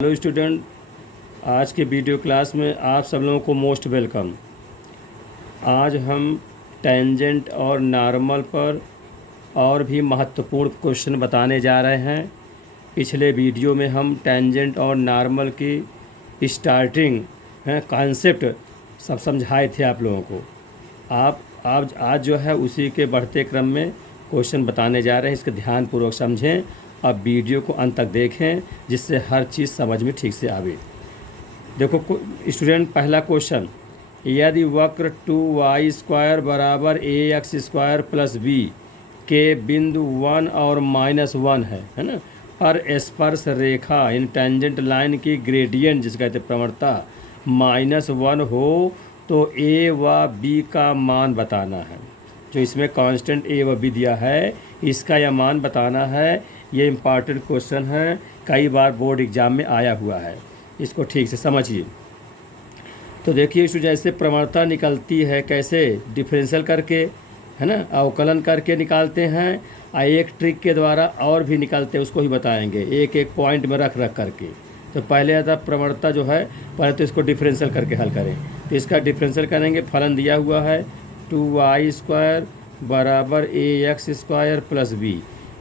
Hello student, आज के video class में आप सब लोगों को मोस्ट वेलकम। आज हम टेंजेंट और नॉर्मल पर और भी महत्वपूर्ण क्वेश्चन बताने जा रहे हैं। पिछले वीडियो में हम टेंजेंट और नॉर्मल की स्टार्टिंग कॉन्सेप्ट सब समझाए थे आप लोगों को। आप आज जो है उसी के बढ़ते क्रम में क्वेश्चन बताने जा रहे हैं। इसके ध्यानपूर्वक समझें, अब वीडियो को अंत तक देखें जिससे हर चीज़ समझ में ठीक से आवे। देखो स्टूडेंट, पहला क्वेश्चन, यदि वक्र 2y² बराबर ax² प्लस b के बिंदु 1 और -1 है ना, और स्पर्श रेखा इन टेंजेंट लाइन की ग्रेडियंट जिसका कहते हैं प्रवणता -1 हो तो a व b का मान बताना है। जो इसमें कांस्टेंट a व b दिया है इसका यह मान बताना है। ये इम्पॉर्टेंट क्वेश्चन है, कई बार बोर्ड एग्जाम में आया हुआ है, इसको ठीक से समझिए। तो देखिए इसको जैसे प्रवणता निकलती है, कैसे डिफरेंशियल करके, है ना, अवकलन करके निकालते हैं, और एक ट्रिक के द्वारा और भी निकालते हैं, उसको ही बताएंगे एक एक पॉइंट में रख करके। तो पहले आता प्रवणता जो है, पहले तो इसको डिफरेंशियल करके हल करें। तो इसका डिफरेंशियल करेंगे, फलन दिया हुआ है 2y² बराबर ax² प्लस b।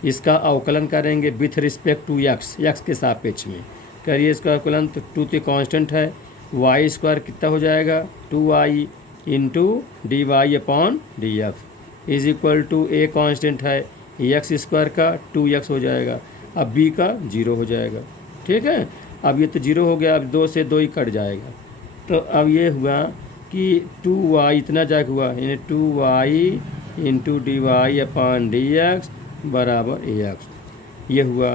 इसका अवकलन करेंगे विथ रिस्पेक्ट टू x के सापेक्ष में करिए इसका अवकलन। तो 2 तो कांस्टेंट है, y² कितना हो जाएगा 2y into dy/dx is equal to a constant है, x² का 2x हो जाएगा, अब b का 0 हो जाएगा। ठीक है, अब ये तो 0 हो गया, अब 2 से 2 ही कट जाएगा। तो अब ये हुआ कि 2y इतना जाग हुआ, यानी 2y इंटू dy/dx बराबर ax, ये हुआ।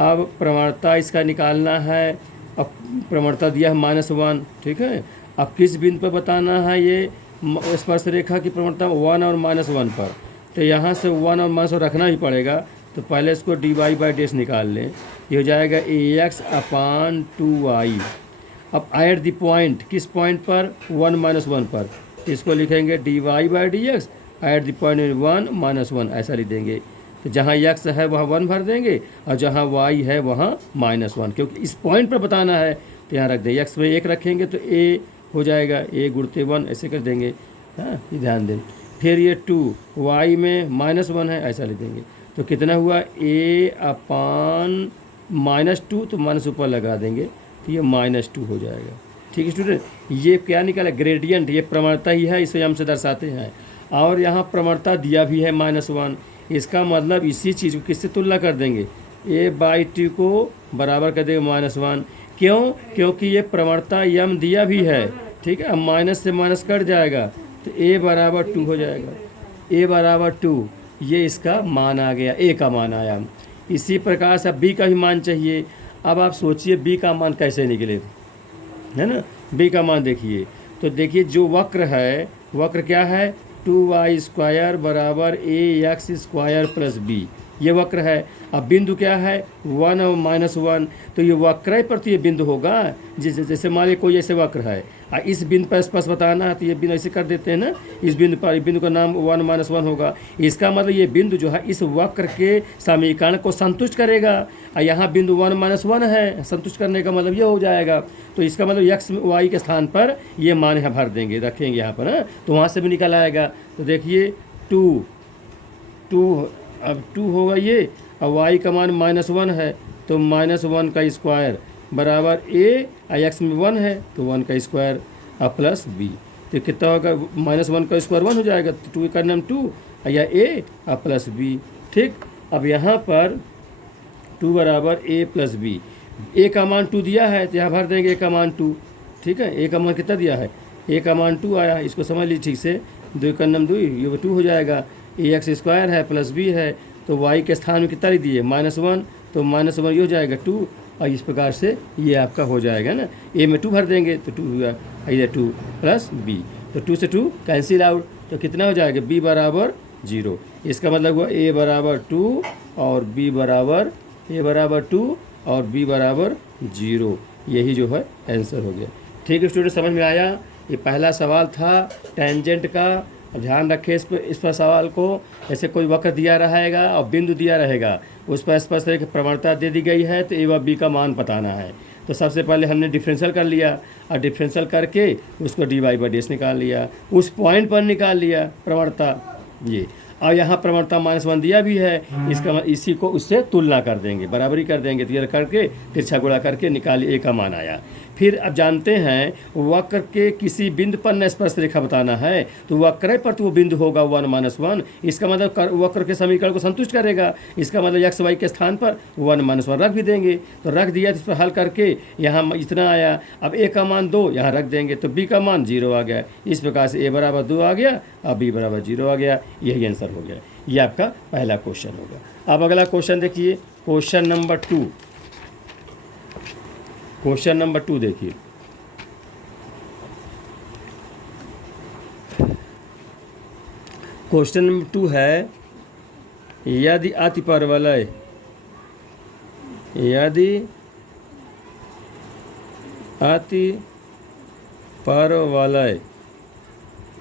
अब प्रवणता इसका निकालना है। अब प्रवणता दिया है -1, ठीक है। अब किस बिंदु पर बताना है ये स्पर्श रेखा की प्रवणता 1 और -1 पर। तो यहाँ से 1 और -1 रखना ही पड़ेगा। तो पहले इसको dy/dx निकाल लें, ये हो जाएगा ax/2y। अब एट द पॉइंट, किस पॉइंट पर 1 -1 पर, इसको लिखेंगे dy/dx एट द पॉइंट 1 -1, ऐसा लिख देंगे। तो जहाँ x है वहाँ 1 भर देंगे और जहाँ y है वहाँ -1, क्योंकि इस पॉइंट पर बताना है। तो यहाँ रख दें, x में 1 रखेंगे तो a हो जाएगा a गुणते 1, ऐसे कर देंगे। हाँ, ये ध्यान दें। फिर ये 2 y में -1 है, ऐसा लिख देंगे। तो कितना हुआ a/-2, तो माइनस ऊपर लगा देंगे तो ये -2 हो जाएगा। ठीक है स्टूडेंट, ये क्या निकाला ग्रेडियंट, ये प्रवणता ही है, इसे हम से दर्शाते हैं। और यहाँ प्रवणता दिया भी है -1, इसका मतलब इसी चीज़ को किससे तुलना कर देंगे, a/2 को बराबर कर देंगे -1। क्यों? क्योंकि ये प्रवणता यम दिया भी है, ठीक है। अब माइनस से माइनस कट जाएगा तो a/2 हो जाएगा, a/2, ये इसका मान आ गया, a का मान आया। इसी प्रकार से b का भी मान चाहिए। अब आप सोचिए b का मान कैसे निकले, है ना। b का मान देखिए, तो देखिए जो वक्र है, वक्र क्या है 2y² बराबर ax² प्लस b, ये वक्र है। अब बिंदु क्या है 1 और -1, तो ये वक्र पर तो ये बिंदु होगा। जैसे मान लीजिए कोई ऐसे वक्र है, इस बिंदु पर स्पर्श बताना है, तो ये बिंदु ऐसे कर देते हैं ना, इस बिंदु पर, बिंदु का नाम 1 -1 होगा। इसका मतलब ये बिंदु जो है इस वक्र के समीकरण को संतुष्ट करेगा। और यहाँ बिंदु 1 -1 है, संतुष्ट करने का मतलब ये हो जाएगा। तो इसका मतलब x y के स्थान पर ये मान यहाँ भर देंगे, रखेंगे यहाँ पर, तो वहाँ से भी निकल आएगा। तो देखिए 2 अब 2 होगा ये, और y का मान -1 है, तो -1 का स्क्वायर बराबर a, और x में 1 है तो 1 का स्क्वायर और प्लस b। तो कितना होगा -1 का स्क्वायर 1 हो जाएगा, तो 2 का नाम 2 या a और प्लस b। ठीक, अब यहाँ पर 2 बराबर a प्लस b, a का मान 2 दिया है तो यहाँ भर देंगे a का मान 2। ठीक है, a का मान कितना दिया है, a का मान 2 आया, इसको समझ लीजिए ठीक से। 2 का नाम 2, ये 2 हो जाएगा, ax² है प्लस b है, तो y के स्थान में कितना लिख दिए -1, तो -1 ये हो जाएगा 2, और इस प्रकार से ये आपका हो जाएगा ना। a में 2 भर देंगे तो 2 हुआ, इधर 2 प्लस b, तो 2 से 2 कैंसिल आउट, तो कितना हो जाएगा b बराबर 0। इसका मतलब हुआ a बराबर 2 और b बराबर, a बराबर 2 और b बराबर 0, यही जो है आंसर हो गया। ठीक है स्टूडेंट, समझ में आया। ये पहला सवाल था टेंजेंट का। ध्यान रखें इस पर सवाल को, ऐसे कोई वक्र दिया रहेगा और बिंदु दिया रहेगा, उस पर स्पष्ट है कि प्रवणता दे दी गई है, तो ए व बी का मान बताना है। तो सबसे पहले हमने डिफरेंशियल कर लिया और डिफरेंशियल करके उसको dy/ds निकाल लिया, उस पॉइंट पर निकाल लिया प्रवणता ये। और यहाँ प्रवणता -1 दिया भी है, इसका इसी को उससे तुलना कर देंगे, बराबरी कर देंगे, तो ये करके तिरछा गुणा करके निकालिए, ए का मान आया। फिर अब जानते हैं वक्र के किसी बिंदु पर न स्पर्श रेखा बताना है, तो वक्र पर तो वो बिंदु होगा 1 - 1, इसका मतलब वक्र के समीकरण को संतुष्ट करेगा। इसका मतलब एक्स वाई के स्थान पर 1 - 1 रख भी देंगे, तो रख दिया, तो इस पर हल करके यहाँ इतना आया। अब ए का मान 2 यहाँ रख देंगे, तो बी का मान 0 आ गया। इस प्रकार से ए बराबर 2 आ गया और बी बराबर 0 आ गया। यही आंसर हो गया। ये आपका पहला क्वेश्चन होगा। अब अगला क्वेश्चन देखिए, क्वेश्चन नंबर 2। क्वेश्चन नंबर 2 देखिए, क्वेश्चन नंबर 2 है, यदि अतिपरवलय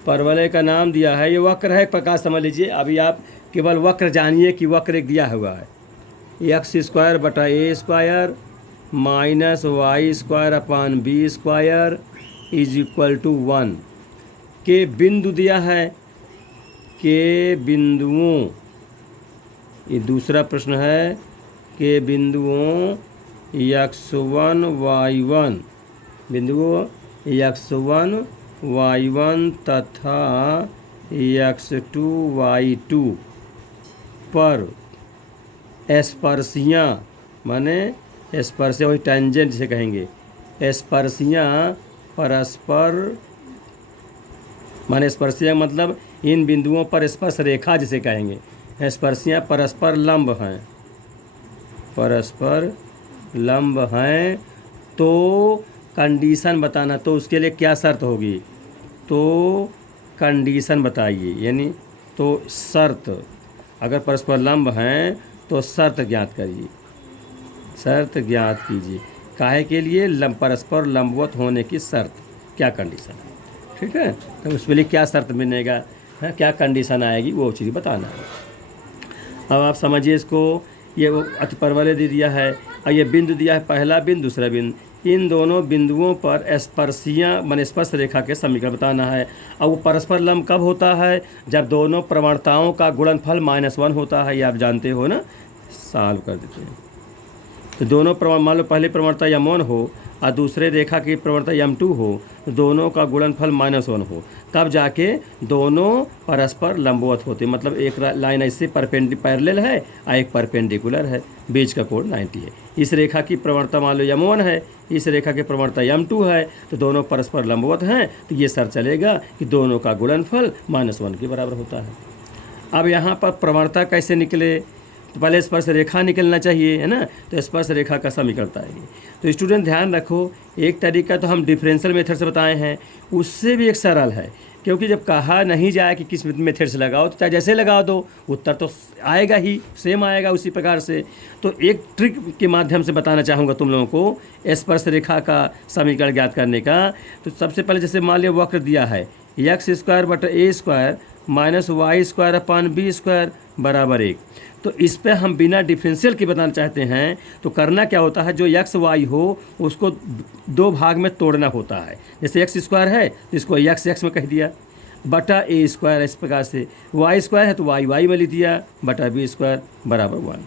परवलय का नाम दिया है, ये वक्र है, प्रकार समझ लीजिए। अभी आप केवल वक्र जानिए कि वक्र एक दिया हुआ है, x² - -y² / b² = 1 के बिंदु दिया है, के बिंदुओं, ये दूसरा प्रश्न है, के बिंदुओं x1 y1, बिंदुओं x1 y1 तथा x2 y2 पर स्पर्शियाँ, माने स्पर्शियाँ वही टेंजेंट जिसे कहेंगे, स्पर्शियाँ परस्पर, माने स्पर्शियाँ मतलब इन बिंदुओं पर स्पर्श रेखा जिसे कहेंगे, स्पर्शियाँ परस्पर लंब हैं, परस्पर लंब हैं, तो कंडीशन बताना, तो उसके लिए क्या शर्त होगी, तो कंडीशन बताइए, यानी तो शर्त, अगर परस्पर लंब हैं तो शर्त ज्ञात करिए, शर्त ज्ञात कीजिए, काहे के लिए, परस्पर लंबवत होने की शर्त, क्या कंडीशन है, ठीक है। तो उसके लिए क्या शर्त मिलेगा, है क्या कंडीशन आएगी, वो चीज़ बताना है। अब आप समझिए इसको, ये वो अतिपरवलय दे दिया है और ये बिंदु दिया है, पहला बिंदु दूसरा बिंदु, इन दोनों बिंदुओं पर स्पर्शियाँ माने स्पर्श रेखा के समीकरण बताना है। और वो परस्पर लंब कब होता है, जब दोनों प्रवणताओं का गुणनफल -1 होता है, ये आप जानते हो ना, सॉल्व कर देते हैं। तो दोनों मान लो पहले प्रवणता m1 हो और दूसरे रेखा की प्रवणता m2 हो, तो दोनों का गुणनफल -1 हो, तब जाके दोनों परस्पर लंबवत होते, मतलब एक लाइन ऐसे पैरेलल है और एक परपेंडिकुलर है, बीच का कोण 90 है। इस रेखा की प्रवणता मान लो m1 है, इस रेखा की प्रवणता m2 है, तो दोनों परस्पर लंबवत हैं, तो ये शर्त चलेगा कि दोनों का गुणनफल -1 के बराबर होता है। अब यहाँ पर प्रवणता कैसे निकले, तो पहले स्पर्श रेखा निकलना चाहिए, है ना, तो स्पर्श रेखा का समीकरण आएगी। तो स्टूडेंट ध्यान रखो, एक तरीका तो हम डिफरेंशियल मेथड से बताए हैं, उससे भी एक सरल है, क्योंकि जब कहा नहीं जाए कि किस मेथड से लगाओ, तो चाहे जैसे लगा दो उत्तर तो आएगा ही, सेम आएगा उसी प्रकार से। तो एक ट्रिक के माध्यम से बताना चाहूँगा तुम लोगों को स्पर्श रेखा का समीकरण ज्ञात करने का। तो सबसे पहले जैसे मान लिया वक्र दिया है x² - a² - y² / b² = 1, तो इस पे हम बिना डिफरेंशियल के बताना चाहते हैं, तो करना क्या होता है, जो एक्स वाई हो उसको दो भाग में तोड़ना होता है। जैसे x² है तो इसको x में कह दिया बटा a², इस प्रकार से y² है तो y में लिख दिया बटा b² = 1।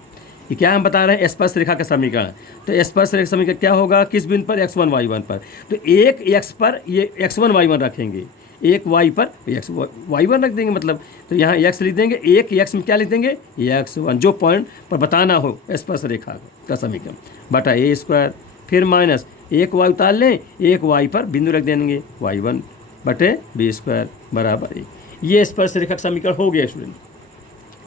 ये क्या हम बता रहे हैं, स्पर्श रेखा का समीकरण। तो स्पर्श रेखा समीकरण क्या होगा, किस बिंदु पर, x1 y1 पर, तो एक x पर ये x1 y1 रखेंगे, एक y पर x y1 रख देंगे, मतलब तो यहाँ x लिख देंगे, एक x में क्या लिख देंगे, x1, जो पॉइंट पर बताना हो स्पर्श रेखा का समीकरण, बटा a², फिर माइनस एक y उतार लें, एक y पर बिंदु रख देंगे y1 बटे b² = 1। ये स्पर्श रेखा का समीकरण हो गया स्टूडेंट,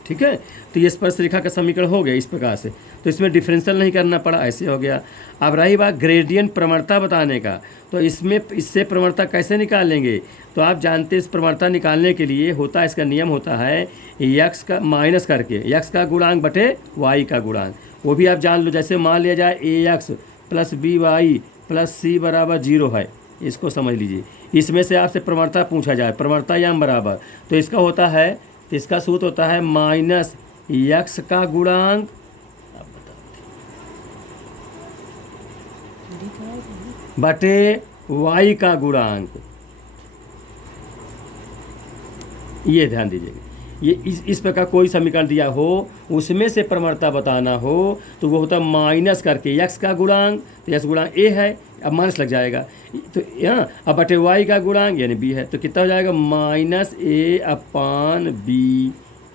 ठीक है। तो ये स्पर्श रेखा का समीकरण हो गया इस प्रकार से, तो इसमें डिफरेंशियल नहीं करना पड़ा, ऐसे हो गया। अब रही बात ग्रेडियंट प्रवणता बताने का, तो इसमें इससे प्रवणता कैसे निकालेंगे, तो आप जानते हैं इस प्रवणता निकालने के लिए होता है, इसका नियम होता है x का माइनस करके x का गुणांक बटे y का गुणांक, वो भी आप जान लो। जैसे मान लिया जाए ax + by + c = 0 है, इसको समझ लीजिए। इसमें से आपसे प्रवणता पूछा जाए, प्रवणता m बराबर, तो इसका होता है, इसका सूत्र होता है -x का गुणांक, अब बता बटे y का गुणांक, ये ध्यान दीजिएगा। ये इस प्रकार कोई समीकरण दिया हो, उसमें से प्रवणता बताना हो, तो वो होता है माइनस करके x का गुणांक, तो x गुणांक a है, अब माइनस लग जाएगा, तो यहाँ अब बटे y का गुणांक यानी b है, तो कितना हो जाएगा माइनस a अपान b,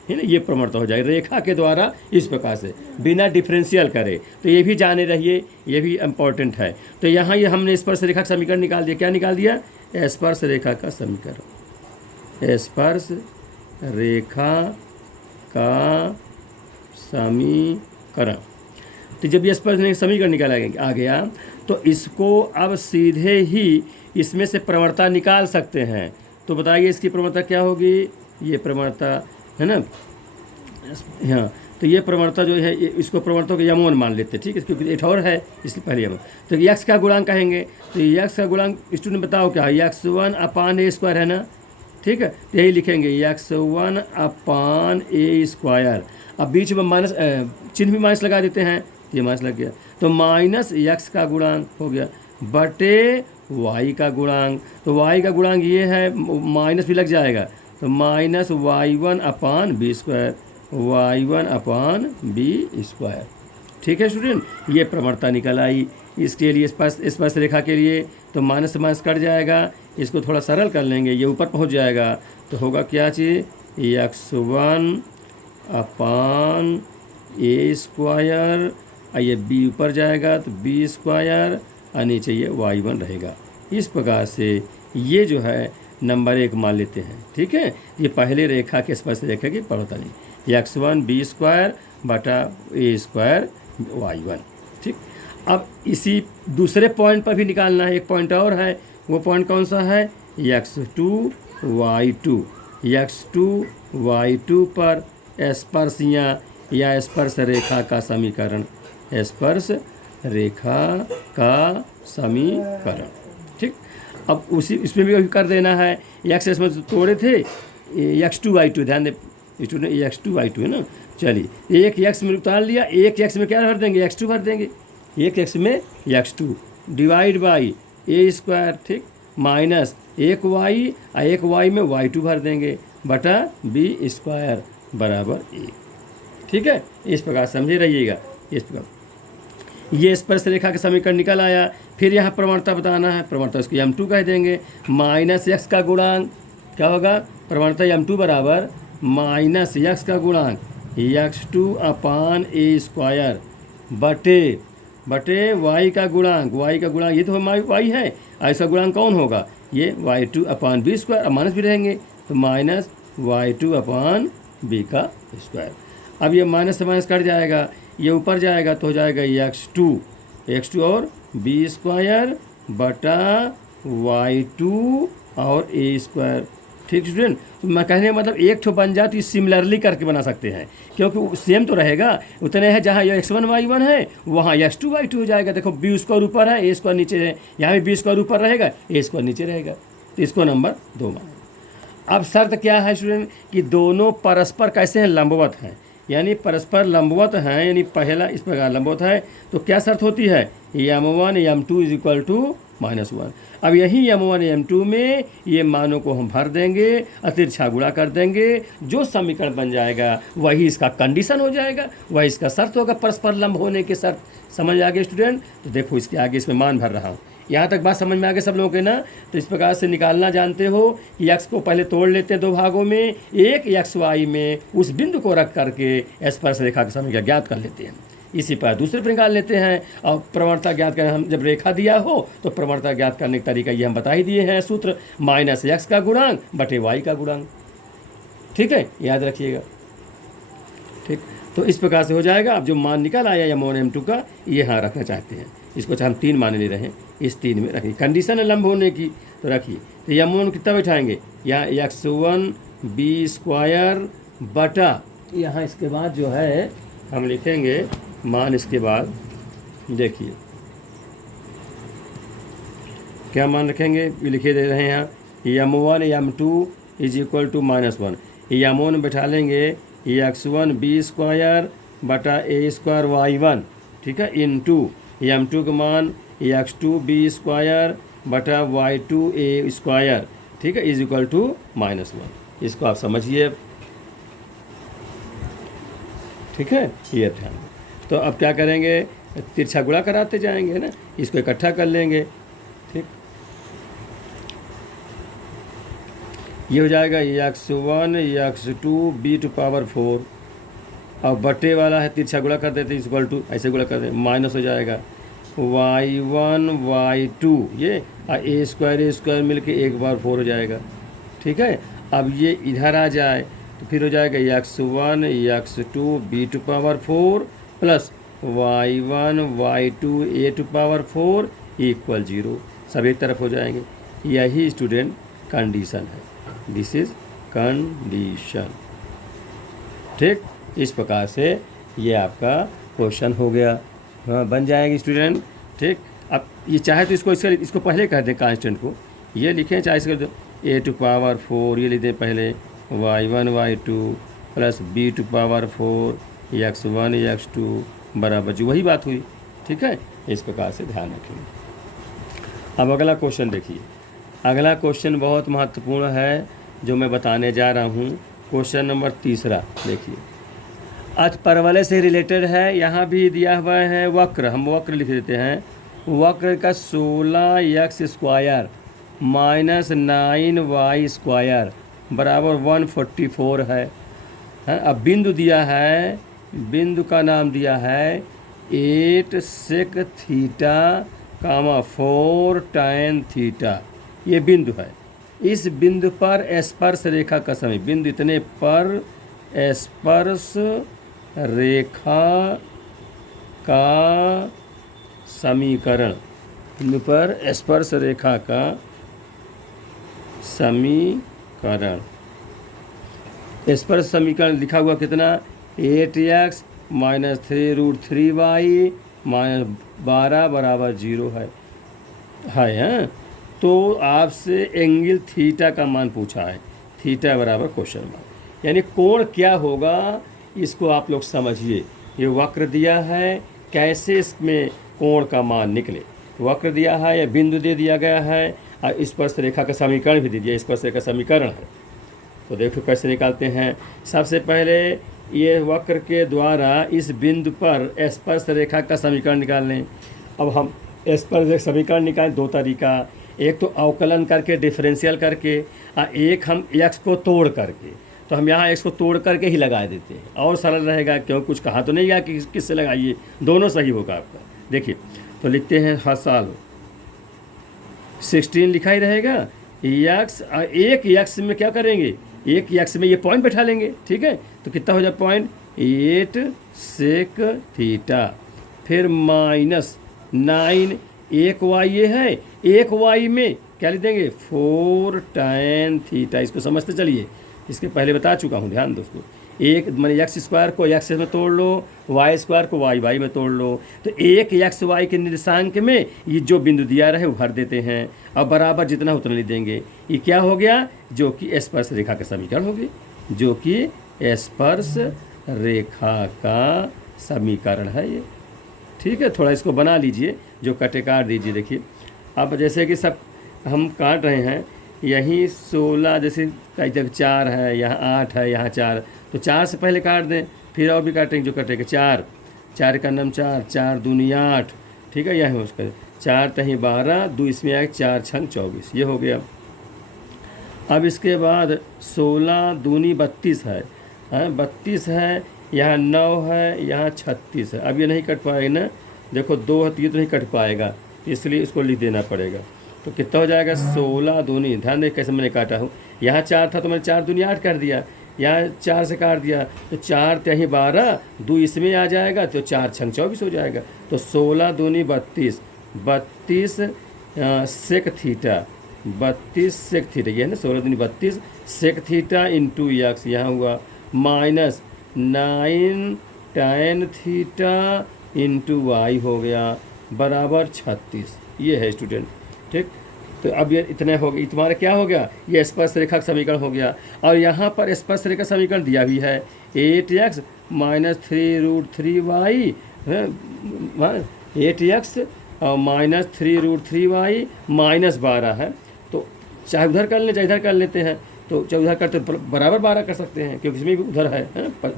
है ना। ये प्रवणता हो जाएगी रेखा के द्वारा इस प्रकार से बिना डिफरेंशियल करे। तो ये भी जाने रहिए, ये भी इम्पोर्टेंट है। तो यहाँ ये हमने स्पर्श रेखा का समीकरण निकाल दिया। क्या निकाल दिया? स्पर्श रेखा का समीकरण, स्पर्श रेखा का समीकरण। तो जब ये स्पर्श समीकरण निकाला आ गया, तो इसको अब सीधे ही इसमें से प्रवणता निकाल सकते हैं। तो बताइए इसकी प्रवणता क्या होगी? ये प्रवणता है ना, हाँ, तो ये प्रवणता जो है, इसको प्रवणता को यमोन मान लेते हैं, ठीक है, क्योंकि एक और है इसलिए पहले यमोन। तो यक्स का गुणांक कहेंगे, तो यक्स का गुणांक स्टूडेंट बताओ क्या है? x1 अपान ए स्क्वायर है ना, ठीक है, तो यही लिखेंगे x1 अपान ए स्क्वायर। अब बीच में माइनस चिन्ह भी माइनस लगा देते हैं, तो ये माइनस लग गया, तो माइनस x का गुणांक हो गया बटे y का गुणांक। तो y का गुणांक ये है, माइनस भी लग जाएगा, तो माइनस y1 अपान बी स्क्वायर, y1 अपान बी स्क्वायर। ठीक है स्टूडेंट, ये प्रवणता निकल आई। इसके लिए स्पर्श रेखा के लिए तो माइनस से माइनस कट जाएगा, इसको थोड़ा सरल कर लेंगे, ये ऊपर पहुंच जाएगा, तो होगा क्या चीज़? x1 अपान ए स्क्वायर, ये b ऊपर जाएगा तो बी स्क्वायर, और नीचे ये y1 रहेगा। इस प्रकार से ये जो है नंबर 1 मान लेते हैं। ठीक है, ये पहले रेखा के स्पर्श रेखा की प्रवणता नहीं, x1 बी स्क्वायर बटा ए स्क्वायर y1। ठीक, अब इसी दूसरे पॉइंट पर भी निकालना है, एक पॉइंट और है, वो पॉइंट कौन सा है? x2 y2, x2 y2 पर स्पर्शियाँ या स्पर्श रेखा का समीकरण, स्पर्श रेखा का समीकरण। ठीक, अब उसी इसमें भी कर देना है, एक्स इसमें तोड़े थे, x2 y2, ध्यान दे स्टूडेंट, x2 y2 है ना। चलिए एक x में उतार लिया, एक x में क्या भर देंगे? x2 भर देंगे, एक x में x2 divide by A square, ठीक, माइनस एक y, एक y में y2 भर देंगे बटा बी स्क्वायर बराबर 1। ठीक है, इस प्रकार समझे रहिएगा। इस प्रकार ये स्पर्श रेखा का समीकरण निकल आया। फिर यहाँ प्रवणता बताना है, प्रवणता उसको m2 कह देंगे, माइनस x का गुणांक क्या होगा? प्रवणता m2 बराबर माइनस x का गुणांक x2 अपान ए स्क्वायर बटे y का गुणांक, y का गुणांक ये तो y है, ऐसा गुणांक कौन होगा? ये y2 अपान बी स्क्वायर, अब माइनस भी रहेंगे, तो माइनस y2 अपान बी का स्क्वायर। अब ये माइनस से माइनस कट जाएगा, ये ऊपर जाएगा तो हो जाएगा x2 और बी स्क्वायर बटा y2 और ए स्क्वायर। ठीक स्टूडेंट, तो मैं कहने का मतलब एक ठो बन जाए तो सिमिलरली करके बना सकते हैं, क्योंकि सेम तो रहेगा, उतने है जहाँ ये x1 y1 है वहाँ x2 y2 हो जाएगा। देखो बी स्क्वायर ऊपर है, ए स्क्वायर नीचे है, यहाँ भी बी स्क्वायर ऊपर रहेगा, ए स्क्वायर नीचे रहेगा, तो इसको नंबर 2 माना। अब शर्त क्या है स्टूडेंट कि दोनों परस्पर कैसे हैं? लंबवत हैं, यानी परस्पर लंबवत हैं, यानी पहला इस प्रकार लंबवत है, तो क्या शर्त होती है? m1 m2 is equal to -1। अब यही m1 m2 में ये मानों को हम भर देंगे, अतिरछा गुणा कर देंगे, जो समीकरण बन जाएगा वही इसका कंडीशन हो जाएगा, वही इसका शर्त होगा, परस्पर लंब होने के शर्त। समझ आ गए स्टूडेंट? तो देखो इसके आगे इसमें मान भर रहा हूँ, यहाँ तक बात समझ में आ गए सब लोगों के ना। तो इस प्रकार से निकालना जानते हो कि x को पहले तोड़ लेते हैं 2 भागों में, एक xy में उस बिंदु को रख करके स्पर्श रेखा का समीकरण ज्ञात कर लेते हैं, इसी पर दूसरे पर निकाल लेते हैं। और प्रवणता ज्ञात करें, हम जब रेखा दिया हो तो प्रवणता ज्ञात करने का तरीका ये हम बता ही दिए हैं, सूत्र माइनस x का गुणांक बटे y का गुणांक। ठीक है, याद रखिएगा। ठीक, तो इस प्रकार से हो जाएगा। अब जो मान निकल आया m1 m2 का, ये यहाँ रखना चाहते हैं, इसको हम 3 मान ले रहे हैं, इस 3 में रखिए, कंडीशन है लंब होने की, तो रखिए। तो m1 कितना बैठाएंगे? यहाँ x1 बी स्क्वायर बटा, यहाँ इसके बाद जो है हम लिखेंगे मान, इसके बाद देखिए क्या मान रखेंगे, ये लिखे दे रहे हैं यहाँ m1 m2 is equal to -1, m1 बैठा लेंगे x1 बी स्क्वायर बटा ए स्क्वायर y1, ठीक है, इनटू m2 का मान x2b² बटा y2a², ठीक है, इज इक्वल टू -1। इसको आप समझिए, ठीक है, ये ध्यान दें। तो अब क्या करेंगे, तिरछा गुणा कराते जाएंगे ना, इसको इकट्ठा कर लेंगे, ठीक। ये हो जाएगा x1 x2 b⁴, और बटे वाला है तिरछा गुणा कर देते इक्वल टू, ऐसे गुणा कर देते, माइनस हो जाएगा y1 y2, ये a² मिल के 1/4 हो जाएगा, ठीक है। अब ये इधर आ जाए तो फिर हो जाएगा x1 x2 b⁴ plus y1 y2 a⁴ equal 0, सब एक तरफ हो जाएंगे। यही स्टूडेंट कंडीशन है, दिस इज कंडीशन, ठीक। इस प्रकार से ये आपका क्वेश्चन हो गया, हाँ, बन जाएंगे स्टूडेंट, ठीक। अब ये चाहे तो इसको पहले कर दें कांस्टेंट को, ये लिखें, चाहे इसको a⁴, ये लिख दें पहले y1 y2 plus b⁴ x1 x2 बराबर जो वही बात हुई, ठीक है। इस प्रकार से ध्यान रखेंगे। अब अगला क्वेश्चन देखिए, अगला क्वेश्चन बहुत महत्वपूर्ण है जो मैं बताने जा रहा हूँ। क्वेश्चन नंबर 3 देखिए, अतिपरवलय से रिलेटेड है। यहाँ भी दिया हुआ है वक्र, हम वक्र लिख देते हैं। वक्र का 16x² माइनस 9y² बराबर 144 है। अब बिंदु दिया है, बिंदु का नाम दिया है 8 sec θ, 4 tan θ, ये बिंदु है। इस बिंदु पर स्पर्श रेखा का समय, बिंदु इतने पर स्पर्श रेखा का समीकरण, बिंदु पर स्पर्श रेखा का समीकरण, स्पर्श समीकरण लिखा हुआ कितना, 8x माइनस 3√3y माइनस 12 बराबर 0 है। हाँ, तो आपसे एंगल थीटा का मान पूछा है, थीटा बराबर क्वेश्चन मार्क, यानी कोण क्या होगा इसको आप लोग समझिए। ये वक्र दिया है, कैसे इसमें कोण का मान निकले, वक्र दिया है या बिंदु दे दिया गया है, और स्पर्श रेखा का समीकरण भी दे दिया, स्पर्श रेखा समीकरण है। तो देखो कैसे निकालते हैं। सबसे पहले ये वक्र के द्वारा इस बिंदु पर स्पर्श रेखा का समीकरण निकाल लें। अब हम स्पर्श समीकरण निकालें, दो तरीका, एक तो अवकलन करके, डिफरेंशियल करके, और एक हम x को तोड़ करके। तो हम यहाँ x को तोड़ करके ही लगा देते हैं, और सरल रहेगा, क्यों कुछ कहा तो नहीं गया कि किससे लगाइए, दोनों सही होगा आपका। देखिए तो लिखते हैं हर साल 16 लिखा ही रहेगा, x, एक x में क्या करेंगे, एक x में ये पॉइंट बैठा लेंगे, ठीक है। तो कितना हो जाए पॉइंट, 8 sec θ, फिर माइनस 9, एक y ये है, एक y में क्या लिख देंगे 4 tan θ। इसको समझते चलिए, इसके पहले बता चुका हूँ, ध्यान दो उसको। एक मैंने x² को x में तोड़ लो, y² को y में तोड़ लो, तो एक xy के निर्देशांक में ये जो बिंदु दिया रहे वो भर देते हैं, अब बराबर जितना उतना लिख देंगे। ये क्या हो गया, जो कि स्पर्श रेखा का समीकरण हो गया, जो कि स्पर्श रेखा का समीकरण है ये, ठीक है। थोड़ा इसको बना लीजिए, जो कटे काट दीजिए। देखिए अब जैसे कि सब हम काट रहे हैं, यहीं 16 जैसे इधर 4 है, यहाँ 8 है, यहाँ 4, तो 4 से पहले काट दें, फिर और भी काटेंगे, जो कटेगा 4, 4 का नाम 4, 4 दूनी 8, ठीक है। यहाँ उसका 4 तहीं 12, 2 इसमें आए, 4 छंग 24, ये हो गया। अब इसके बाद 16 दूनी 32 है, 32 है, यहाँ 9 है, यहाँ 36 है। अब ये नहीं कट पाएगा ना, देखो 2 है तो ये तो नहीं कट पाएगा, इसलिए इसको लिख देना पड़ेगा। तो कितना हो जाएगा, 16 दूनी, ध्यान दें कैसे मैंने काटा हूँ, यहाँ 4 था तो मैंने 4 दूनी 8 कर दिया, यहाँ 4 से काट दिया, तो 4 तहीं 12, 2 इसमें आ जाएगा, तो 4 छंग 24 हो जाएगा। तो 16 दूनी 32, 32 sec θ, 32 sec θ, ये है ना, 16 दूनी 32 sec θ इंटू x, यहाँ हुआ माइनस 9 tan θ इंटू y हो गया बराबर 36। ये है स्टूडेंट, ठीक। तो अब ये इतने हो गए, तुम्हारा क्या हो गया, ये स्पर्श रेखा का समीकरण हो गया। और यहाँ पर स्पर्श रेखा समीकरण दिया भी है, 8x माइनस 3√3y, 8x और -3√3y -12 है। तो चाहे उधर कर लें चाहे इधर कर लेते हैं, तो चाहे उधर करते बराबर 12 कर सकते हैं क्योंकि इसमें भी उधर है ना,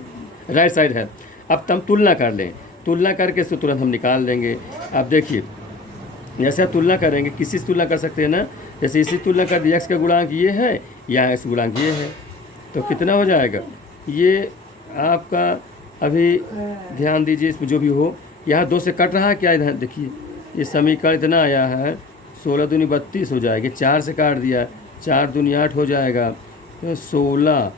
राइट साइड है। अब हम तुलना कर लें, तुलना करके इसको तुरंत हम निकाल देंगे। अब देखिए जैसे आप तुलना करेंगे किसी से तुलना कर सकते हैं ना, जैसे इसी तुलना कर दिया, एक्स का गुणांक ये है या एक्स गुणांक ये है, तो कितना हो जाएगा ये आपका। अभी ध्यान दीजिए इसमें जो भी हो, यहाँ 2 से कट रहा है क्या, इधर देखिए ये समीकरण इतना आया है 16 दूनी 32 हो जाएगी, 4 से काट दिया 4 दूनी 8 हो जाएगा, तो 16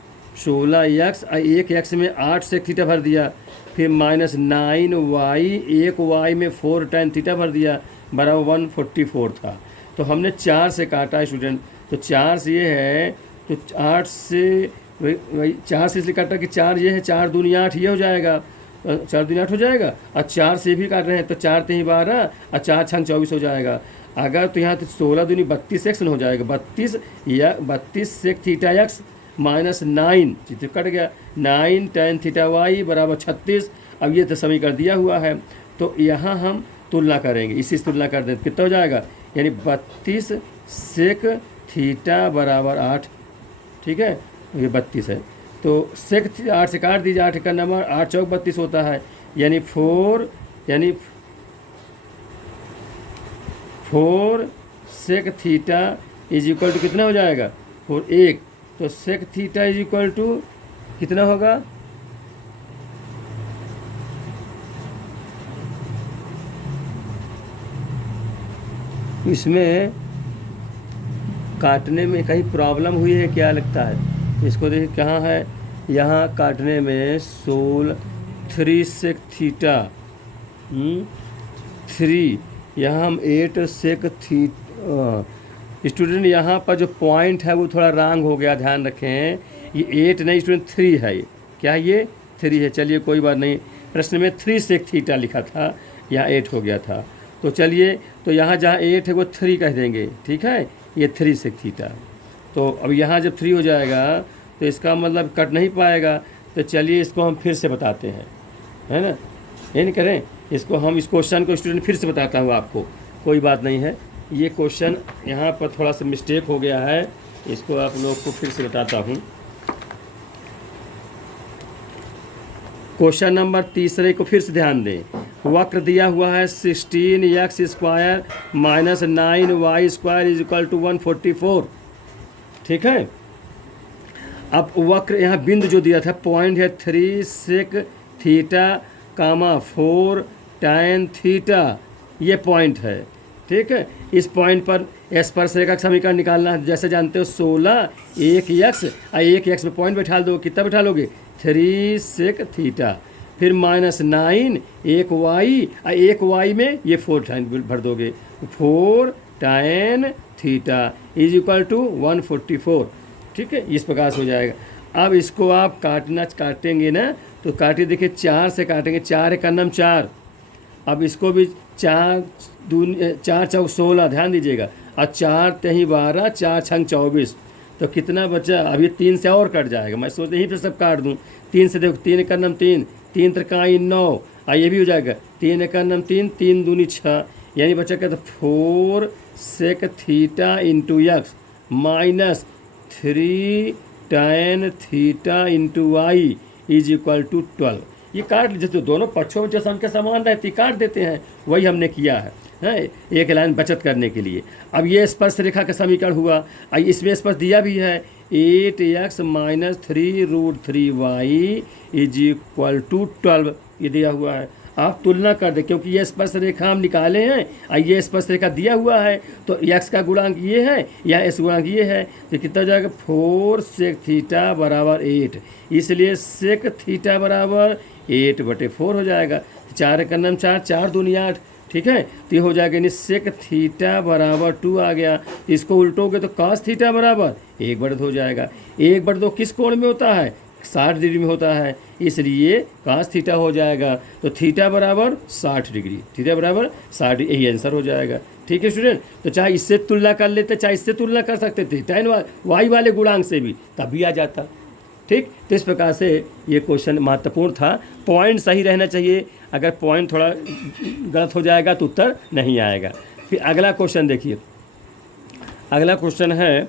एक्स, एक एक्स में 8 से थीटा भर दिया, फिर -9y, एक वाई में 4 tan थीटा भर दिया, बराबर 144 था। तो हमने 4 से काटा स्टूडेंट, तो 4 से ये है, तो 8 से वही 4 से इसलिए काटा कि 4 ये है, 4 दूनी 8 ये हो जाएगा, 4 दूनी 8 हो जाएगा, और 4 से भी काट रहे हैं तो 4 3 12 और 4 6 24 हो जाएगा। अगर तो यहाँ तो 16 दूनी 32 एक्स हो जाएगा, 32 या 32 सेक थीटा एक्स -9 चित्र कट गया, 9 tan थीटा वाई बराबर 36। अब ये तो समीकरण दिया हुआ है, तो यहाँ हम तुलना करेंगे, इसी से तुलना कर दें तो कितना हो जाएगा, यानी 32 सेक थीटा बराबर 8, ठीक है, ये 32 है, तो सेक 8 से काट दीजिए, 8 का नंबर 8 चौक 32 होता है, यानी 4 sec theta is equal to कितना हो जाएगा 4 1, तो sec theta is equal to कितना होगा, इसमें काटने में कहीं प्रॉब्लम हुई है क्या लगता है, इसको देखिए कहाँ है, यहाँ काटने में 3 सेक थीटा 3, यहाँ हम 8 सेक थीटा। स्टूडेंट यहाँ पर जो पॉइंट है वो थोड़ा रॉन्ग हो गया, ध्यान रखें, ये 8 नहीं स्टूडेंट 3 है, ये क्या ये 3 है, चलिए कोई बात नहीं, प्रश्न में 3 सेक थीटा लिखा था, यहाँ 8 हो गया था, तो चलिए तो यहाँ जहाँ 8 है वो 3 कह देंगे, ठीक है, ये 3 सेक थीटा। तो अब यहाँ जब 3 हो जाएगा तो इसका मतलब कट नहीं पाएगा, तो चलिए इसको हम फिर से बताते हैं, है ना, ये नहीं करें इसको, हम इस क्वेश्चन को स्टूडेंट फिर से बताता हूँ आपको, कोई बात नहीं है, ये क्वेश्चन यहाँ पर थोड़ा सा मिस्टेक हो गया है, इसको आप लोग को फिर से बताता हूँ। क्वेश्चन नंबर 3 को फिर से ध्यान दें, वक्र दिया हुआ है 16x square -9y square is equal to 144, ठीक है। अब वक्र यहाँ बिंदु जो दिया था पॉइंट है 3 सेक थीटा कामा 4 tan थीटा, ये पॉइंट है, ठीक है। इस पॉइंट पर स्पर्शरेखा का समीकरण निकालना है, जैसे जानते हो 16 1 एक्स और 1 एक्स में पॉइंट बैठा दो, कितना बैठा लोगे 3 सेक थीटा, फिर -9 1 वाई और 1 वाई में ये 4 tan भर दोगे, 4 tan theta is equal to 144, ठीक है, इस प्रकार से हो जाएगा। अब इसको आप काटेंगे ना, तो काटिए, देखिए 4 से काटेंगे, 4 का नाम 4, अब इसको भी 4 चौक 16, ध्यान दीजिएगा, और 4 3 12 4 6 24, तो कितना बचा, अभी 3 से और कट जाएगा, मैं सोचते यहीं पे सब काट दूँ, 3 से देखो, 3 का नाम 3 3 3 9, और ये भी हो जाएगा 3 का नाम 3 3 दूनी 6, यानी बचा क्या, तो 4 sec theta into x -3 tan theta into y is equal to 12। ये काट लीजिए, तो दोनों पक्षों में जो संख्या समान रहती काट देते हैं, वही हमने किया है एक लाइन बचत करने के लिए। अब ये स्पर्श रेखा का समीकरण हुआ, इसमें स्पर्श दिया भी है 8x -3√3y is equal to 12, ये दिया हुआ है। आप तुलना कर दें, क्योंकि ये स्पर्श रेखा हम निकाले हैं और ये स्पर्श रेखा दिया हुआ है, तो x का गुणांक ये है या s गुणांक ये है, तो कितना हो जाएगा 4 सेक थीटा बराबर 8, इसलिए सेक थीटा बराबर 8/4 हो जाएगा। 4 का नाम 4 4 दूनी 8, ठीक है, तो ये हो जाएगा, यानी सेक थीटा बराबर 2 आ गया। इसको उल्टोगे तो cos थीटा बराबर 1/2 हो जाएगा। 1/2 किस कोण में होता है, 60 डिग्री में होता है, इसलिए cos थीटा हो जाएगा, तो थीटा बराबर 60 डिग्री, थीटा बराबर 60, यही आंसर हो जाएगा। ठीक है स्टूडेंट, तो चाहे इससे तुलना कर लेते, चाहे इससे तुलना कर सकते थे tan वाई वाले गुणांक से भी, तब भी आ जाता। ठीक, तो इस प्रकार से ये क्वेश्चन महत्वपूर्ण था। पॉइंट सही रहना चाहिए, अगर पॉइंट थोड़ा गलत हो जाएगा तो उत्तर नहीं आएगा। फिर अगला क्वेश्चन देखिए, अगला क्वेश्चन है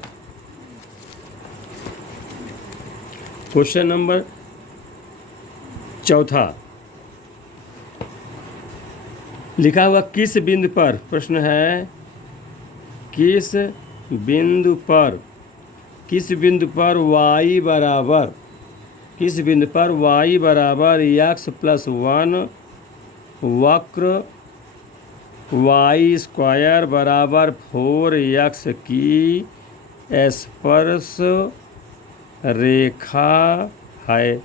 क्वेश्चन नंबर 4, लिखा हुआ किस बिंदु पर, प्रश्न है किस बिंदु पर y बराबर, किस बिंदु पर y बराबर x+1 वक्र y² बराबर 4x की स्पर्श रेखा है।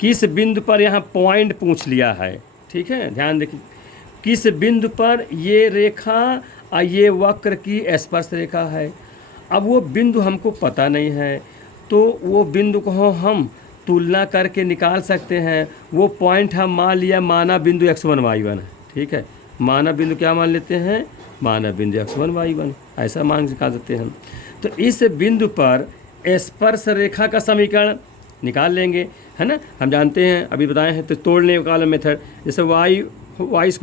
किस बिंदु पर, यहाँ पॉइंट पूछ लिया है, ठीक है, ध्यान देखिए, किस बिंदु पर ये रेखा और ये वक्र की स्पर्श रेखा है। अब वो बिंदु हमको पता नहीं है, तो वो बिंदु को हम तुलना करके निकाल सकते हैं। वो पॉइंट हम मान लिया, माना बिंदु x1 y1 है, ठीक है, माना बिंदु क्या मान लेते हैं, माना बिंदु x1 y1, ऐसा मान निकाल सकते हैं हम। तो इस बिंदु पर स्पर्श रेखा का समीकरण निकाल लेंगे, है ना। हम जानते हैं, अभी बताए हैं, तो तोड़ने वाला मेथड, जैसे y²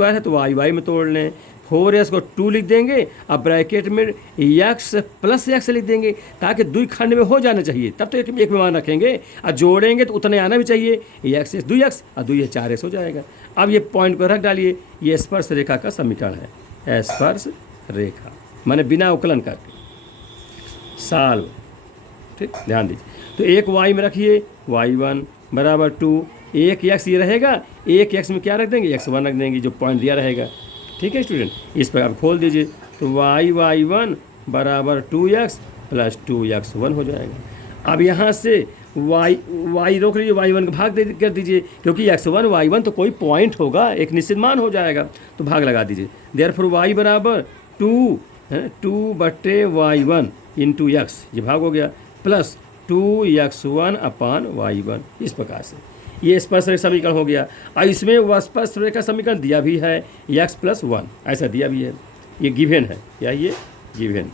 है तो y में तोड़ लें, 4s को 2 लिख देंगे, अब ब्रैकेट में x+x लिख देंगे, ताकि दुई खंड में हो जाना चाहिए, तब तो एक में मान रखेंगे, और जोड़ेंगे तो उतने आना भी चाहिए, x 2x और 2 4s हो जाएगा। अब ये पॉइंट को रख डालिए, ये स्पर्श रेखा का समीकरण है, स्पर्श रेखा माने बिना उकलन करके, साल, ठीक, ध्यान दीजिए। तो एक y में रखिए, y1 बराबर 2, एक x ये रहेगा, एक x में क्या रख देंगे, x1 रख देंगे, जो पॉइंट दिया रहेगा, ठीक है स्टूडेंट। इस पर आप खोल दीजिए, तो y1 बराबर 2x + 2x1 हो जाएगा। अब यहाँ से y रोक लीजिए, y1 का भाग कर दीजिए, क्योंकि x1 y1 तो कोई पॉइंट होगा, एक निश्चित मान हो जाएगा, तो भाग लगा दीजिए। देयरफॉर y बराबर 2/y1 इंटू x, ये भाग हो गया, प्लस 2x1 अपान y1, इस प्रकार से ये स्पर्श रेखा समीकरण हो गया। और इसमें वह स्पर्श रेखा समीकरण दिया भी है, x+1 ऐसा दिया भी है, ये गिवन है, या ये गिवन।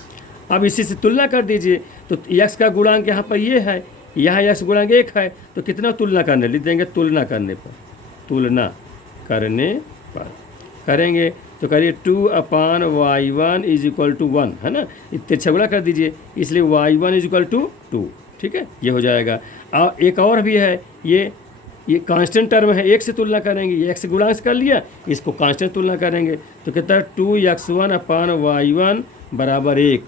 अब इसी से तुलना कर दीजिए, तो x का गुणांक यहाँ पर ये है, यहाँ x गुणांक 1 है, तो कितना तुलना करने लिख देंगे, तुलना करने पर करेंगे, तो करिए 2/y1 = 1, है ना, इतने छगुणा कर दीजिए, इसलिए y1 = 2, ठीक है, ये हो जाएगा। और एक और भी है, ये कांस्टेंट टर्म है, एक से तुलना करेंगे, ये x गुणांक कर लिया, इसको कांस्टेंट तुलना करेंगे, तो कितना 2x1 अपान y1 बराबर 1,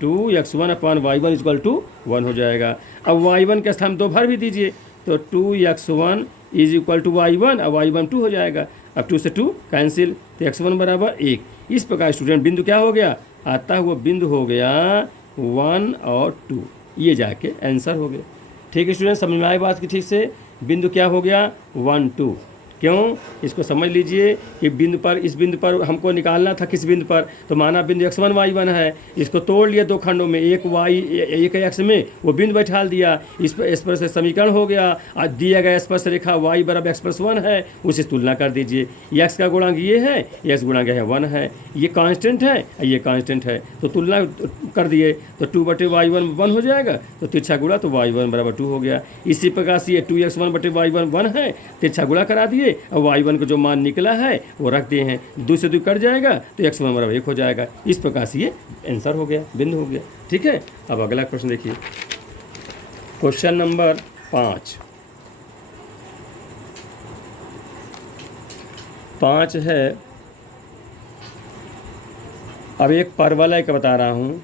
2x1 अपान y1 = 1 हो जाएगा। अब y1 के स्थान 2 भर भी दीजिए, तो 2x1 = y1 और y1 2 हो जाएगा। अब 2 से 2 कैंसिल, तो x1 बराबर 1। इस प्रकार स्टूडेंट बिंदु क्या हो गया, आता हुआ बिंदु हो गया 1 और 2, ये जाके आंसर हो गया। ठीक है स्टूडेंट, समझ में आई बात की ठीक से, बिंदु क्या हो गया 1 2। क्यों, इसको समझ लीजिए कि बिंदु पर, इस बिंदु पर हमको निकालना था, किस बिंदु पर, तो माना बिंदु x1 y1 है, इसको तोड़ लिया दो खंडों में, एक x में वो बिंदु बैठा दिया, इस पर से समीकरण हो गया। आज दिया गया स्पर्श रेखा y बराबर x+1 है, उसे तुलना कर दीजिए, x का गुणांक ये है, x गुणांक है 1 है, ये कांस्टेंट है, ये कांस्टेंट है, तो तुलना कर दिए, तो 2/y1 1 हो जाएगा, तो तिरछा गुणा, तो y1 बराबर 2 हो गया। इसी प्रकार से ये 2x1/y1 1 है, तिरछा गुणा करा दिए, और y1 का जो मान निकला है वो रख दिए हैं, 2 से 2 कट जाएगा, तो x1 बराबर 1 हो जाएगा। इस प्रकार से ये आंसर हो गया, बिंदु हो गया। ठीक है, अब अगला क्वेश्चन देखिए, क्वेश्चन नंबर 5 है। अब एक परवलय का बता रहा हूँ।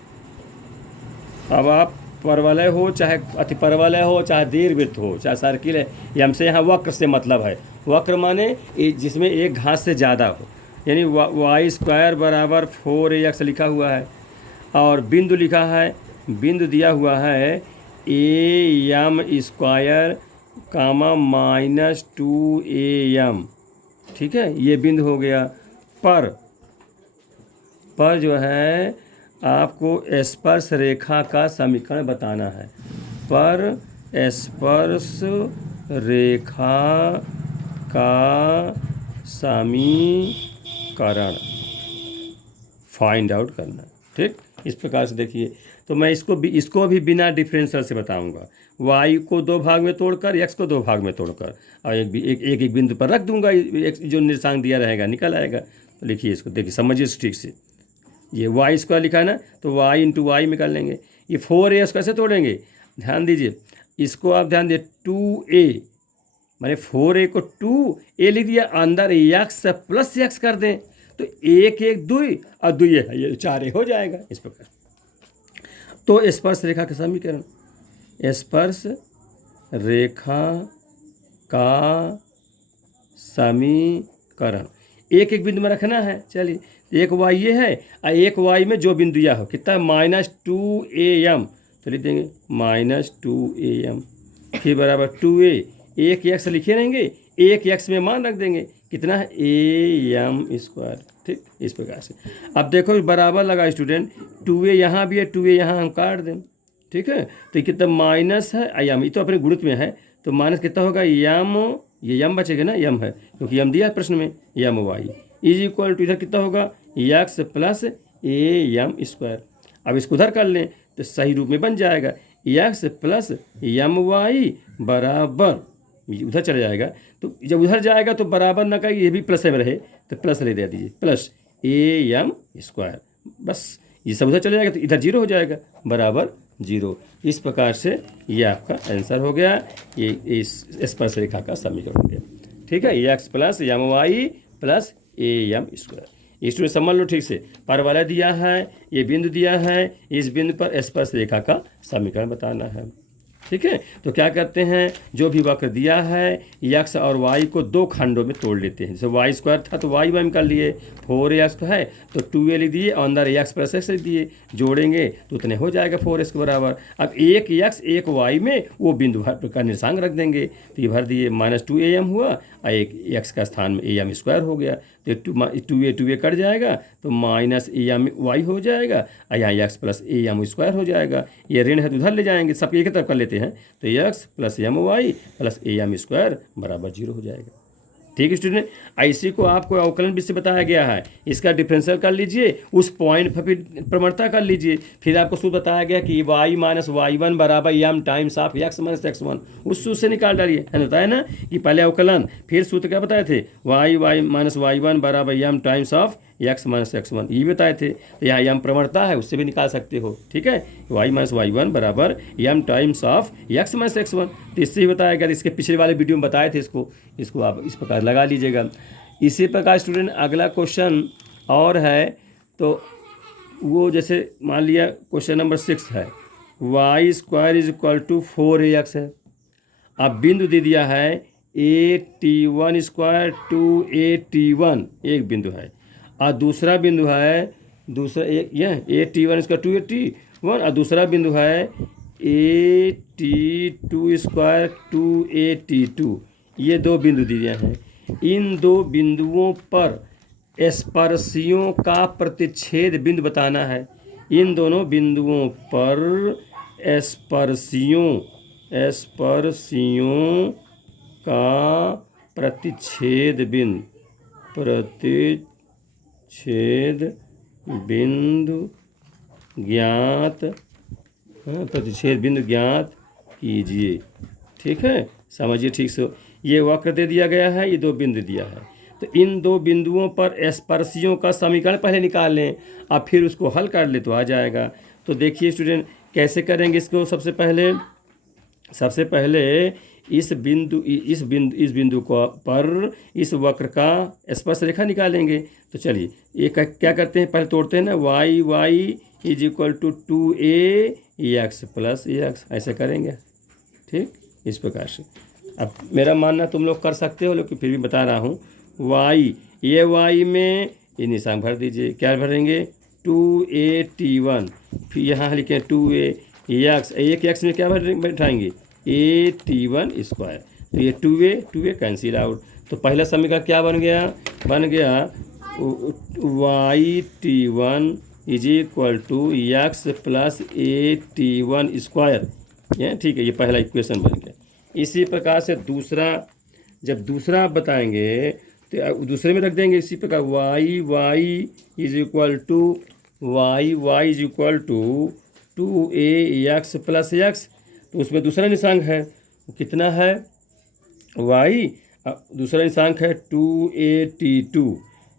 अब आप परवलय हो, चाहे अति परवलय हो, चाहे दीर्घवृत्त हो, चाहे सर्किल है, ये हमसे यहाँ वक्र से मतलब है। वक्र माने जिसमें एक घात से ज़्यादा हो, यानी y² बराबर 4ax लिखा हुआ है, और बिंदु लिखा है, बिंदु दिया हुआ है am² -2am। ठीक है, ये बिंदु हो गया। पर जो है आपको स्पर्श रेखा का समीकरण बताना है, पर स्पर्श रेखा का समीकरण फाइंड आउट करना है। ठीक, इस प्रकार से देखिए। तो मैं इसको भी बिना डिफरेंशियल से बताऊंगा। y को दो भाग में तोड़कर, x को दो भाग में तोड़कर, और एक बिंदु पर रख दूंगा, एक जो निर्देशांक दिया रहेगा निकल आएगा। तो लिखिए इसको, देखिए समझिए ठीक से। ये वाई स्क्वायर लिखा है ना, तो वाई इंटू वाई निकाल लेंगे। ये 4a कैसे तोड़ेंगे, ध्यान दीजिए, इसको आप ध्यान दीजिए, 2a मैंने 4a को 2a लिख दिया, अंदर x प्लस x कर दें तो एक एक दुई और दुई है ये 4a हो जाएगा। इस प्रकार तो स्पर्श रेखा का समीकरण, स्पर्श रेखा का समीकरण एक एक बिंदु में रखना है। चलिए, एक वाई ये है और एक वाई में जो बिंदु यह हो, कितना है, -2am, तो लिख देंगे -2am, फिर बराबर 2a, एक एक्स लिखे रहेंगे, एक एक्स में मान रख देंगे, कितना है, am²। ठीक, इस प्रकार से। अब देखो बराबर लगा स्टूडेंट, 2a यहाँ भी है, 2a यहाँ हम काट दें। ठीक है, तो ये कितना माइनस है यम, ये तो अपने गुणित में है, तो माइनस कितना होगा, यम, ये यम बचेगा ना, यम है क्योंकि यम दिया है प्रश्न में, यम वाई इज इक्वल टू, इधर कितना होगा, एक्स प्लस am²। अब इसको उधर कर लें तो सही रूप में बन जाएगा, एक्स प्लस my बराबर, उधर चला जाएगा, तो जब उधर जाएगा तो बराबर ना का ये भी प्लस में रहे तो प्लस ले दे दीजिए, प्लस am²। बस ये सब उधर चला जाएगा तो इधर 0 हो जाएगा, बराबर 0। इस प्रकार से ये आपका आंसर हो गया, ये इस स्पर्श रेखा का समीकरण हो गया। ठीक है, x plus my plus am²। Student समझ लो ठीक से, पर वाला दिया है, ये बिंदु दिया है, इस बिंदु पर स्पर्श रेखा का समीकरण बताना है। ठीक है, तो क्या करते हैं, जो भी वक्र दिया है x और y को दो खंडों में तोड़ लेते हैं। जैसे वाई स्क्वायर था तो वाई वाई कर लिए, 4x है तो 2a लिख दिए और अंदर x प्लस x लिख दिए, जोड़ेंगे तो उतने हो जाएगा 4x के बराबर। अब एक x एक y में वो बिंदु का निर्देशांक रख देंगे, तो ये भर दिए, -2am हुआ और एक x का स्थान में am² हो गया, तो 2a कट जाएगा तो -am(y) हो जाएगा और यहाँ x प्लस am² हो जाएगा। ये ऋण है तो उधर ले जाएंगे, सबके एक तरफ कर लेते हैं, तो x plus my plus am² बराबर 0 हो जाएगा। ठीक है स्टूडेंट, ऐसी को आपको अवकलन विधि से बताया गया है, इसका डिफरेंशियल कर लीजिए, उस पॉइंट पर फिर प्रवणता कर लीजिए, फिर आपको सूत्र बताया गया कि y माइनस y1 बराबर m times of x minus x1, उस सूत्र से निकाल डालिए, है बताया ना कि पहले अवकलन, फिर सूत्र क्या बताए थे, y माइनस y1 बराबर m times of x minus x1, ये बताए थे। तो यहाँ m प्रवणता है, उससे भी निकाल सकते हो। ठीक है, y माइनस y1 बराबर m times of x minus x1, तो इससे ही बताया गया, इसके पिछले वाले वीडियो में बताए थे, इसको आप इस प्रकार लगा लीजिएगा। इसी प्रकार स्टूडेंट अगला क्वेश्चन और है, तो वो जैसे मान लिया क्वेश्चन नंबर 6 है, y² is equal to 4ax है। अब बिंदु दे दिया है at1² 2at1, एक बिंदु है, और दूसरा बिंदु है, दूसरा एक यह at1 2at1, और दूसरा बिंदु है at2² 2at2, ये दो बिंदु दिए हैं। इन दो बिंदुओं पर स्पर्शियों का प्रतिच्छेद बिंदु बताना है। इन दोनों बिंदुओं पर स्पर्शियों का प्रतिच्छेद बिंदु ज्ञात, प्रतिच्छेद बिंदु ज्ञात कीजिए। ठीक है, समझिए ठीक से, ये वक्र दे दिया गया है, ये दो बिंदु दिया है, तो इन दो बिंदुओं पर स्पर्शियों का समीकरण पहले निकाल लें, अब फिर उसको हल कर ले तो आ जाएगा। तो देखिए स्टूडेंट कैसे करेंगे इसको, सबसे पहले इस बिंदु को पर इस वक्र का स्पर्श रेखा निकालेंगे। तो चलिए ये क्या करते हैं, पहले तोड़ते हैं ना, y is equal to 2ax plus ax, ऐसे करेंगे। ठीक, इस प्रकार से। अब मेरा मानना तुम लोग कर सकते हो, लेकिन फिर भी बता रहा हूँ, ये y में ये निशान भर दीजिए, क्या भरेंगे, 2at1, फिर यहाँ लिखें 2ax, एक x में क्या बैठाएंगे, at1², तो ये 2a कैंसिल आउट, तो पहला समीकरण क्या बन गया y(t1) is equal to x plus at1²। ये ठीक है, ये पहला इक्वेशन बन गया। इसी प्रकार से जब दूसरा बताएंगे तो दूसरे में रख देंगे, इसी प्रकार y is equal to y is equal to 2ax plus x, तो उसमें दूसरा निशांक है, कितना है y, दूसरा निशांक है 2a_t2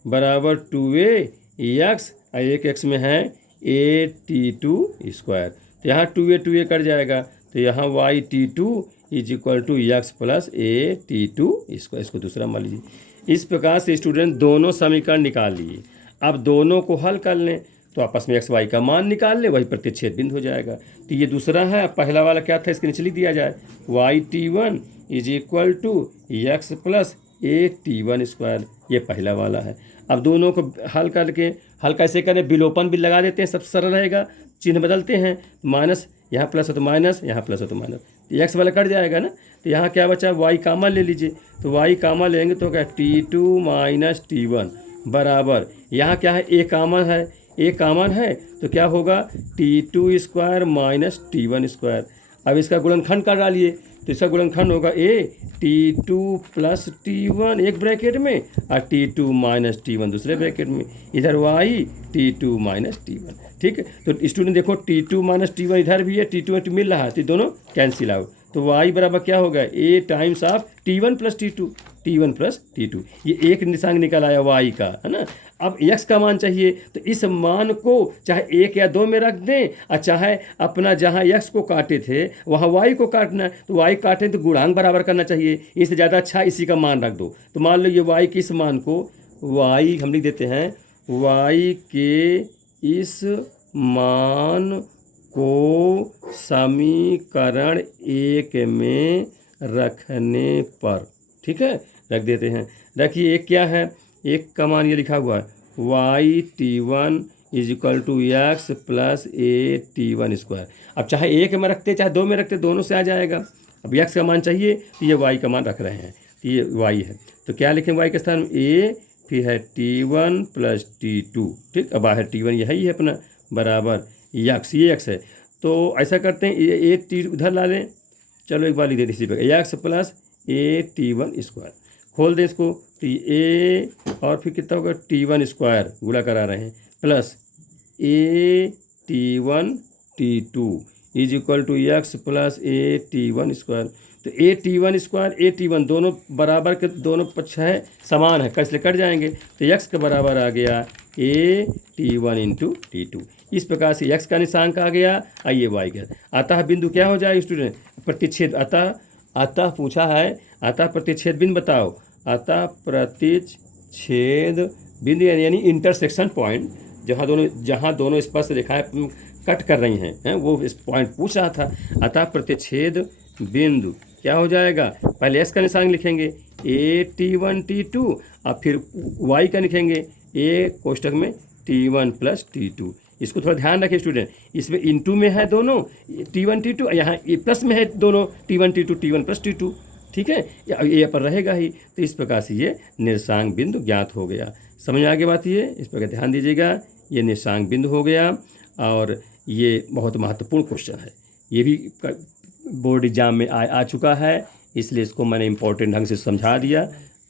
बराबर 2ax, और एक एक्स में है a_t2 स्क्वायर, तो यहाँ 2a कट जाएगा, तो यहाँ y_t2 is equal to x plus a_t2 square, इसको दूसरा मान लीजिए। इस प्रकार से स्टूडेंट दोनों समीकरण निकाल लिए। अब दोनों को हल कर लें तो आपस में एक्स वाई का मान निकाल लें, वही प्रतिच्छेद बिंदु हो जाएगा। तो ये दूसरा है, पहला वाला क्या था, इसके नीचे लिख दिया जाए, y_t1 is equal to x plus a_t1 square, ये पहला वाला है। अब दोनों को हल करके, हल कैसे करें, विलोपन भी लगा देते हैं, सबसे सरल रहेगा, चिन्ह बदलते हैं, माइनस यहाँ प्लस हो तो माइनस, यहाँ प्लस हो तो माइनस, तो एक्स वाला कट जाएगा ना, तो यहाँ क्या बचा, वाई कामन ले लीजिए, तो वाई कामन लेंगे तो क्या t2 माइनस t1 बराबर, यहाँ क्या है, ए कामन है, ए कामन है तो क्या होगा t2 square minus t1 square. अब इसका गुणनखंड कर डालिए, तो इसका गुणनखंड होगा t2 प्लस t1 एक ब्रैकेट में और t2 माइनस t1 दूसरे ब्रैकेट में, इधर y t2 माइनस t1, ठीक है। तो स्टूडेंट देखो t2 माइनस t1 इधर भी है, t2 मिल रहा है, तो दोनों कैंसिल आउट, तो y बराबर क्या होगा, a times of t1 plus t1 plus t2, ये एक निशांक निकल आया y का, है ना। अब x का मान चाहिए, तो इस मान को चाहे 1 या 2 में रख दें, और चाहे अपना जहाँ x को काटे थे वहाँ y को काटना है, तो y काटें तो गुणांक बराबर करना चाहिए, इससे ज़्यादा अच्छा इसी का मान रख दो। तो मान लो ये y के इस मान को, y हम लिख देते हैं, y के इस मान को समीकरण 1 में रखने पर, ठीक है, रख देते हैं। रखिए एक क्या है, एक का मान ये लिखा हुआ है y_t1 is equal to x plus a_t1 square. अब चाहे 1 में रखते चाहे 2 में रखते, दोनों से आ जाएगा। अब x का मान चाहिए तो ये y का मान रख रहे हैं, तो ये y है, तो क्या लिखें y के स्थान में a, फिर है t1 प्लस t2, ठीक। अब बाहर t1 यही है अपना बराबर x, ये x है, तो ऐसा करते हैं ये a उधर ला लें, चलो एक बार लिख देते इसी पर, एक्स प्लस a_t1 स्क्वायर, खोल दें इसको, तो ये और फिर कितना होगा t1 स्क्वायर गुणा करा रहे हैं plus a_t1 t2 is equal to x plus a_t1 square. तो a_t1 स्क्वायर a_t1 दोनों बराबर के, दोनों पक्ष है समान है, कैसे कट जाएंगे, तो x के बराबर आ गया a_t1 इंटू t2। इस प्रकार से x का निशांक आ गया, आइए y का। अतः बिंदु क्या हो जाएगा स्टूडेंट, प्रतिच्छेद, अतः पूछा है, अतः प्रतिच्छेद बिंदु बताओ, अतः प्रतिच्छेद बिंदु यानी इंटरसेक्शन पॉइंट, जहाँ दोनों स्पर्श रेखाएं कट कर रही हैं, वो इस पॉइंट पूछ रहा था। अतः प्रतिच्छेद बिंदु क्या हो जाएगा, पहले x का निशान लिखेंगे a_t1 t2, और फिर y का लिखेंगे a कोष्टक में t1 प्लस t2। इसको थोड़ा ध्यान रखें स्टूडेंट, इसमें इंटू में है दोनों t1 t2, यहाँ प्लस में है दोनों t1 t2 t1 plus t2, ठीक है, ये पर रहेगा ही। तो इस प्रकार से ये निर्देशांक बिंदु ज्ञात हो गया। समझ आगे बात, ये इस पर ध्यान दीजिएगा, ये निर्देशांक बिंदु हो गया, और ये बहुत महत्वपूर्ण क्वेश्चन है, ये भी बोर्ड एग्जाम में आ चुका है, इसलिए इसको मैंने इम्पोर्टेंट ढंग से समझा दिया,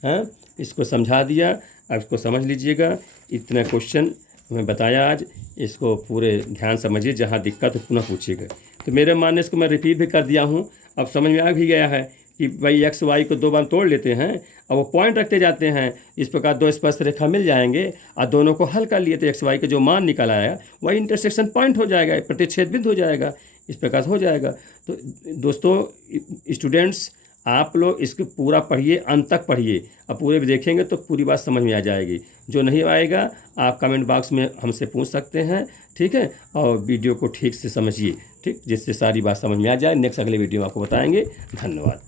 हाँ, इसको समझा दिया। अब इसको समझ लीजिएगा, इतना क्वेश्चन मैं बताया आज, इसको पूरे ध्यान समझिए, जहाँ दिक्कत है पुनः पूछिएगा। तो मेरे मानने इसको मैं रिपीट भी कर दिया हूँ, अब समझ में आ भी गया है कि भाई एक्स वाई को 2 बार तोड़ लेते हैं और वो पॉइंट रखते जाते हैं, इस प्रकार 2 स्पर्श रेखा मिल जाएंगे और दोनों को हल कर लिए तो एक्स वाई का जो मान निकल आया वही इंटरसेक्शन पॉइंट हो जाएगा, प्रतिच्छेद बिंदु हो जाएगा, इस प्रकार से हो जाएगा। तो दोस्तों स्टूडेंट्स, आप लोग इसको पूरा पढ़िए, अंत तक पढ़िए, अब पूरे भी देखेंगे तो पूरी बात समझ में आ जाएगी। जो नहीं आएगा आप कमेंट बॉक्स में हमसे पूछ सकते हैं, ठीक है, और वीडियो को ठीक से समझिए, ठीक, जिससे सारी बात समझ में आ जाए। नेक्स्ट अगले वीडियो में आपको बताएंगे। धन्यवाद।